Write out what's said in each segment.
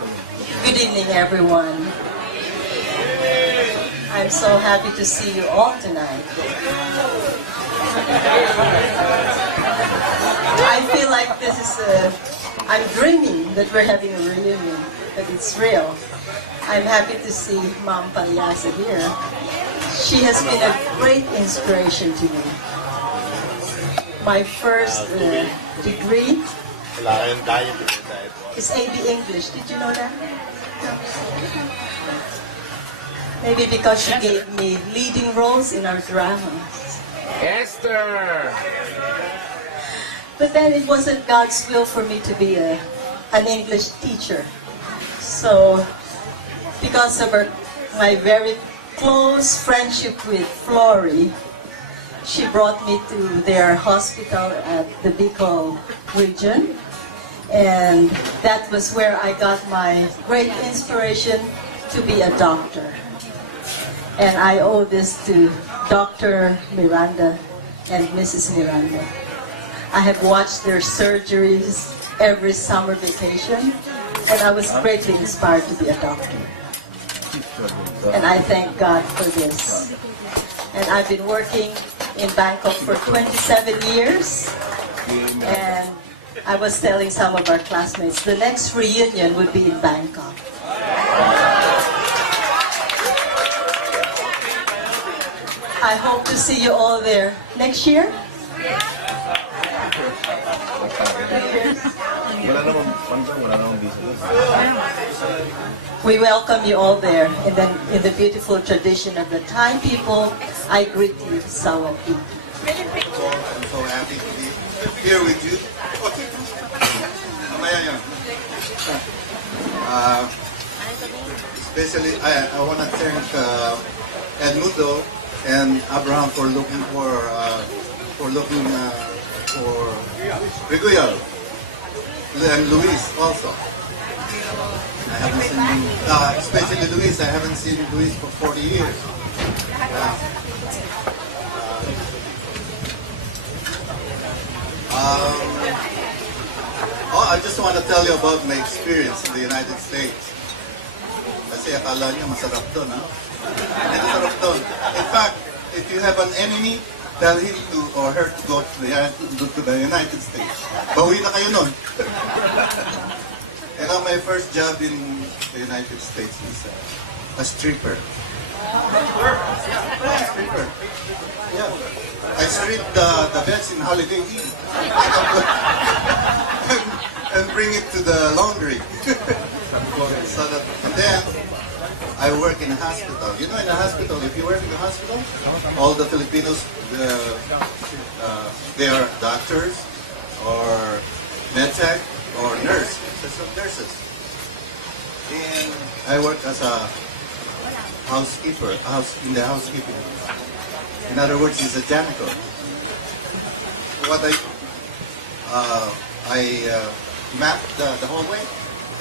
Good evening, everyone. I'm so happy to see you all tonight. I feel like this is I'm dreaming that we're having a reunion, but it's real. I'm happy to see Ma'am Palyasa here. She has been a great inspiration to me. My first degree is AB English. Did you know that? Maybe because she gave me leading roles in our dramas. Esther! But then it wasn't God's will for me to be an English teacher. So, because of my very close friendship with Flory, she brought me to their hospital at the Bicol region. And that was where I got my great inspiration to be a doctor. And I owe this to Dr. Miranda and Mrs. Miranda. I have watched their surgeries every summer vacation, and I was greatly inspired to be a doctor. And I thank God for this. And I've been working in Bangkok for 27 years, and I was telling some of our classmates, the next reunion would be in Bangkok. I hope to see you all there next year. We welcome you all there, and then in the beautiful tradition of the Thai people, I greet you, Sawati. I'm so happy to be here with you. Especially, I want to thank Edmundo and Abraham for looking for Riguyal and Luis also. I haven't seen especially Luis. I haven't seen Luis for 40 years. I just want to tell you about my experience in the United States. Kasi akala niyo masarap doon, ha? Hindi masarap doon. In fact, if you have an enemy, tell him to or her to go to the United States. Bawi na kayo nun. You know, my first job in the United States is a stripper. Stripper. Yeah. I stripped the beds in Holiday Inn and bring it to the laundry. And then I work in a hospital. You know, in a hospital, if you work in a hospital, all the Filipinos, they are doctors or medtech or nurses. And I work as a housekeeper, in the housekeeping. In other words, it's a janitor. What I map the hallway,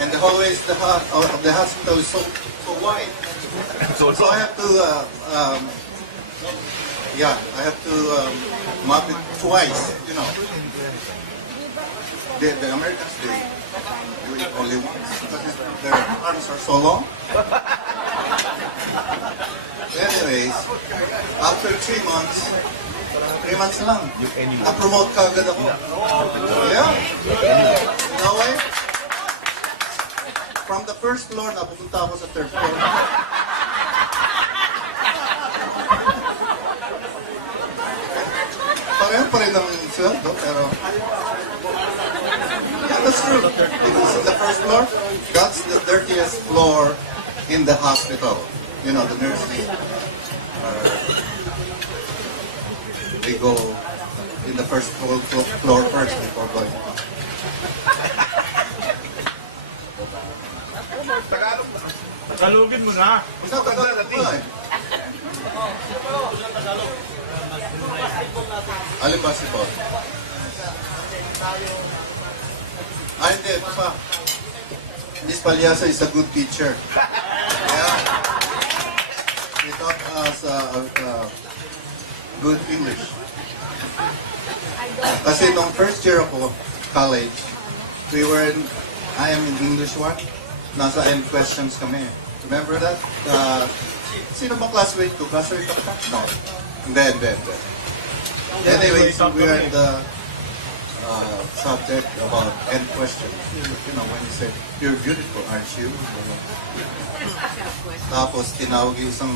and the hallway of the hospital is so wide. So I have to, I have to map it twice. You know, the Americans they do it only once because their arms are so long. Anyways, after 3 months lang, na-promote ka agad ako. Yeah. You know why? From the first floor, napupunta ako sa third floor. Pareho pa rin ang sweldo, pero... Yeah, that's true. It was in the first floor. That's the dirtiest floor in the hospital. You know, the nurses, they go in the first floor first before going on. Tagalogin mo na. Ikaw, Tagalog mo eh. Alin ba si Paul? Hindi, ito pa. Miss Palyasa is a good teacher. Yeah. She taught us good English. Kasi nung first year ako, college, I am in English 1, nasa end questions kami. Remember that? Sino bang classmate ko? Classmate ka ba? No. Hindi. Anyways, we are in the subject about end questions. You know, when you say, "You're beautiful, aren't you?" Tapos tinawag yung isang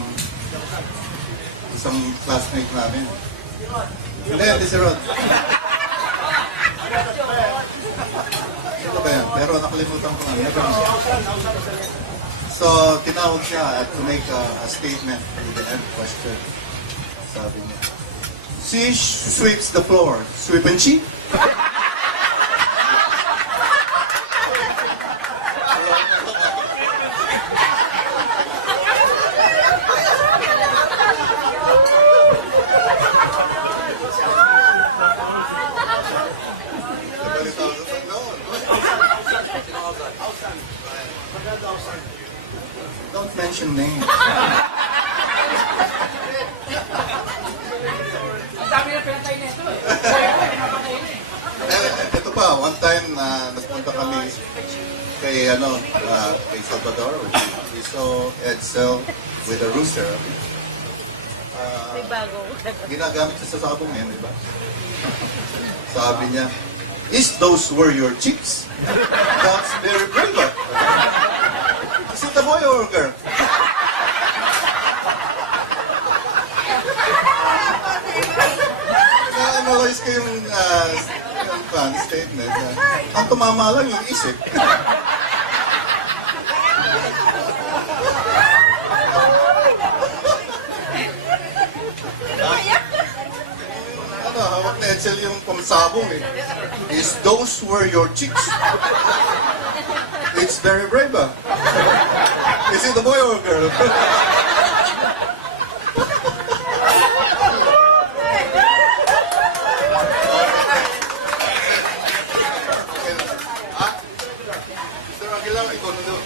classmate namin. Hindi si Rod. Ano ba yan? Pero nakalimutan ko nga. So, tinawag siya to make a statement in the end question. Sabi niya, "She sweeps the floor. Sweep and she?" Don't mention names. Ito pa, one time napunta kami kay Salvador. We saw Edsel with a rooster. May bago. Ginagamit siya sa sabong yan, di ba? Sabi niya, "Is those were your cheeks? That's very brave. Is it a boy or a girl?" Na-analyze ko yung statement. Ang tumama lang yung isip. Hawak na Edsel yung pamsabong eh. "Is those were your cheeks? It's very brave. Is it a boy or a girl?" Mr. Aguilar, ikaw na doon.